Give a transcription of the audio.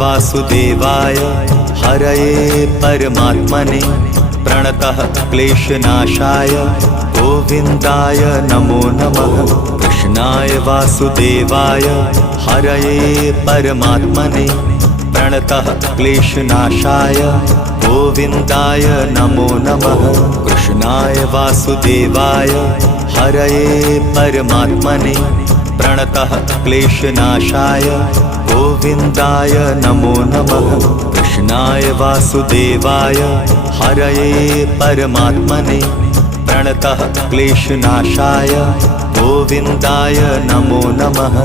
वासुदेवाय हरये परमात्मने प्रणतः क्लेशनाशाय गोविन्दाय नमो नमः। कृष्णाय वासुदेवाय हरये परमात्मने प्रणतः क्लेशनाशाय गोविन्दाय नमो नमः। कृष्णाय वासुदेवाय हरये परमात्मने प्रणतः क्लेशनाशाय गोविन्दाय नमो नमः। कृष्णाय वासुदेवाय हरये परमात्मने प्रणतः क्लेशनाशाय गोविन्दाय नमो नमः।